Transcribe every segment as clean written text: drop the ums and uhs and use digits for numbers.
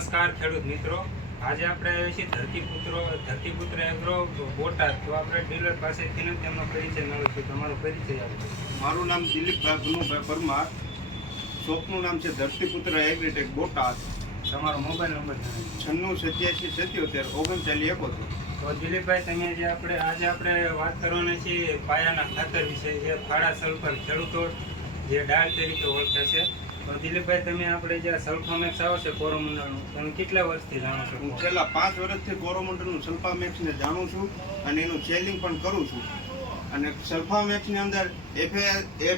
નમસ્કાર ખેડૂત મિત્રો, આજે આપણે આવ્યા છીએ ધરતીપુત્ર એગ્રો બોટાદ. તો આપણે ડીલર પાસેથી તેમનો પરિચય મેળવીશું. તમારો પરિચય આપો. મારું નામ દિલીપભાઈ ગુનુભાઈ પરમાર, શોપનું નામ છે ધરતીપુત્ર એગ્રીટેક બોટાદ. તમારો મોબાઈલ નંબર જણાવો. 9687773971. તો દિલીપભાઈ, તમે આજે આપણે વાત કરવાના છીએ પાયાના ખાતર વિશે, જે ફાડા સલ્ફર ખેડૂતો જે ડાળ તરીકે ઓળખે છે. તો દિલીપભાઈ, તમે આપણે જે સલ્ફામેક્સ આવે છે કોરોમંડળનું, તમે કેટલા વર્ષથી જાણો છો? હું છેલ્લા 5 વર્ષથી કોરોમંડળનું સલ્ફામેક્સને જાણું છું અને એનું સેલિંગ પણ કરું છું. અને સલ્ફામેક્સની અંદર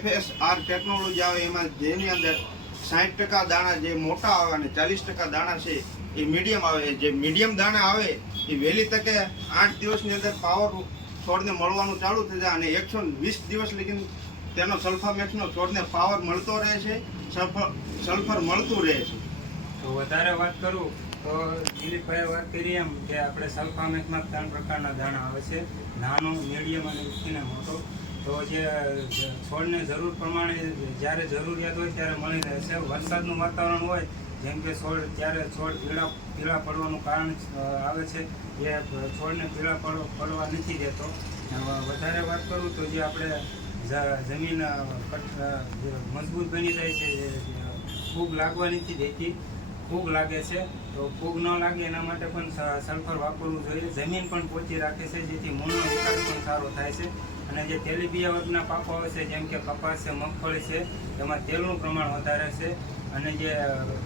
FSR ટેકનોલોજી આવે, એમાં જેની અંદર 60% દાણા જે મોટા આવે અને 40% દાણા છે એ મીડિયમ આવે. જે મીડિયમ દાણા આવે એ વહેલી તકે 8 દિવસની અંદર પાવર છોડને મળવાનું ચાલુ થઈ જાય અને 120 દિવસ લગી તેનો સલ્ફામેક્સનો છોડને પાવર મળતો રહે છે, સલ્ફર મળતું રહે છે. તો વધારે વાત કરું તો દિલીપભાઈએ વાત કરી એમ કે આપણે સલ્ફામેક્સમાં 3 પ્રકારના દાણા આવે છે: નાનો, મીડિયમ અને ઉઠીને મોટો. તો જે છોડને જરૂર પ્રમાણે જ્યારે જરૂરિયાત હોય ત્યારે મળી રહે છે. વરસાદનું વાતાવરણ હોય, જેમ કે છોડ પીળા પડવાનું કારણ આવે છે, એ છોડને પીળા પડવા નથી દેતો. વધારે વાત કરું તો જે આપણે જમીન મજબૂત બની જાય છે, ફૂગ લાગવા નથી દેતી. ફૂગ લાગે છે તો ફૂગ ન લાગે એના માટે પણ સલ્ફર વાપરવું જોઈએ. જમીન પણ પોચી રાખે છે, જેથી મૂળનો વિકાસ પણ સારો થાય છે. અને જે તેલીબિયા વર્ગના પાકો આવે છે, જેમ કે કપાસ છે, મગફળી છે, એમાં તેલનું પ્રમાણ વધારે છે. અને જે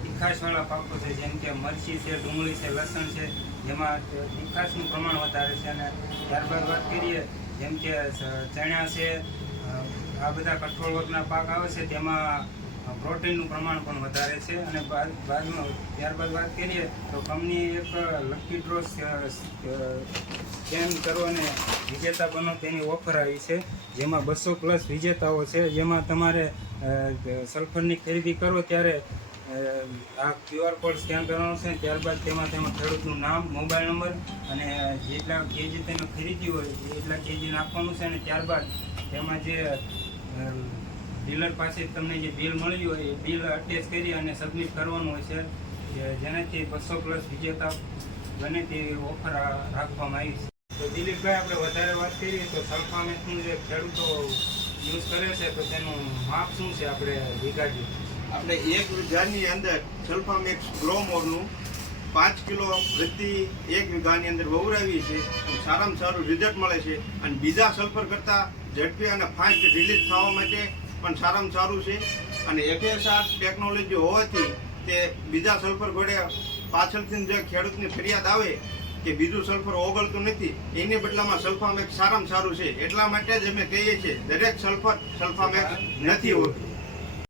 તીખાશવાળા પાકો છે, જેમ કે મરચી છે, ડુંગળી છે, લસણ છે, જેમાં તીખાશનું પ્રમાણ વધારે છે. અને ત્યારબાદ વાત કરીએ જેમ કે ચણા છે, આ બધા કઠોળ વર્ગના પાક આવે છે, તેમાં પ્રોટીનનું પ્રમાણ પણ વધારે છે. અને ત્યારબાદ વાત કરીએ તો કંપની એક લકી ડ્રો સ્કેન કરો અને વિજેતા બનો તેની ઓફર આવી છે, જેમાં 200+ વિજેતાઓ છે. જેમાં તમારે સલ્ફરની ખરીદી કરો ત્યારે આ QR કોડ સ્કેન કરવાનો છે. ત્યારબાદ તેમાં ખેડૂતનું નામ, મોબાઈલ નંબર અને જેટલા કેજી તમે ખરીદી હોય એટલા કેજી નાખવાનું છે. અને ત્યારબાદ તેમાં જે ડીલર પાસે તમને જે બિલ મળ્યું હોય એ બિલ અટેચ કરી અને સબમિટ કરવાનું હોય છે, જેનાથી 200+ વિજેતા બને તેવી ઓફર રાખવામાં આવી છે. તો દિલીપભાઈ, આપણે વધારે વાત કરીએ તો સલ્ફામેક્સનું જે ખેડૂતો યુઝ કરે છે, તો તેનું માપ શું છે આપણે વીઘાથી? આપણે 1 વીઘાની અંદર સલ્ફામેક્સ ગ્રોમોરનું 5 કિલો પ્રતિ 1 વીઘાની અંદર વવરાવી છે. સારામાં સારું રિઝલ્ટ મળે છે અને બીજા સલ્ફર કરતાં ઝડપી અને ફાસ્ટ રિલીઝ થવા માટે પણ સારામાં સારું છે. અને FSR ટેકનોલોજી હોવાથી તે બીજા સલ્ફર ઘોડે પાછળથી જે ખેડૂતની ફરિયાદ આવે કે બીજું સલ્ફર ઓગળતું નથી, એની બદલામાં સલ્ફામેક્સ સારામાં સારું છે. એટલા માટે જ અમે કહીએ છીએ દરેક સલ્ફામેક્સ નથી હોતું.